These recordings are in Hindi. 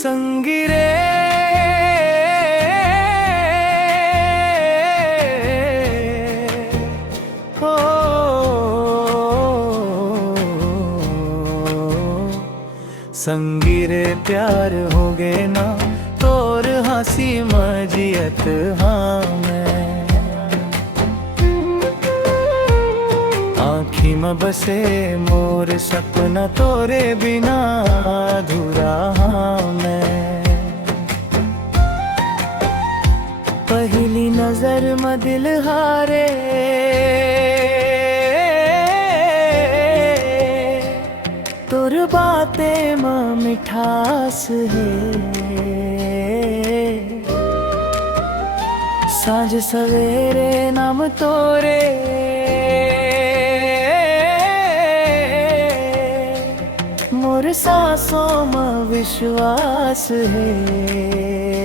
संगी रे हो संगी रे प्यार हो गे ना तोर हंसी मजियत हाँ मैं आँखी में बसे मोर सपना तोरे बिना अधूरा हाँ मैं पहली नजर में दिल हारे तोर बातें में मिठास है साँझ सवेरे नाम तोरे मोर सांसों में विश्वास है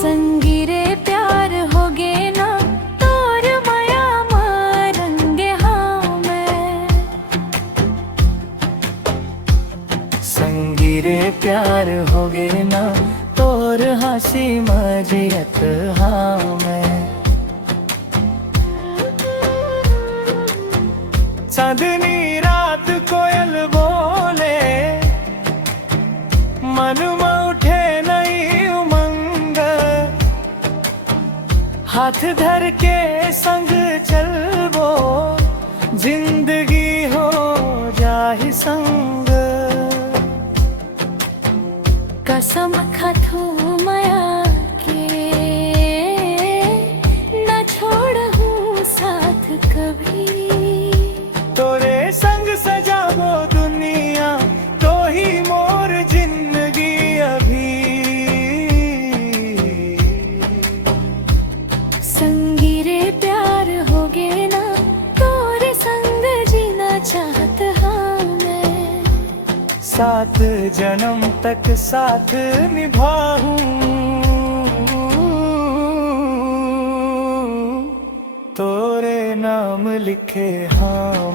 संगी रे प्यार हो गे ना तोर माया मारंगे हाँ मैं संगी रे प्यार हो गे ना तोर हंसी मजियत हाँ मैं चांदनी रात कोयल बोले मन में उठे नहीं उमंग हाथ धर के संग चलबो जिंदगी हो जाहि संग कसम खाथू माया के न छोड़ूं साथ कभी तोरे संग सजाबो दुनिया तो ही मोर जिंदगी अभी संगी रे प्यार हो गे ना तोरे संग जीना चाहत हाँ मैं सात जन्म तक साथ निभाऊं तोरे नाम लिखे हाँ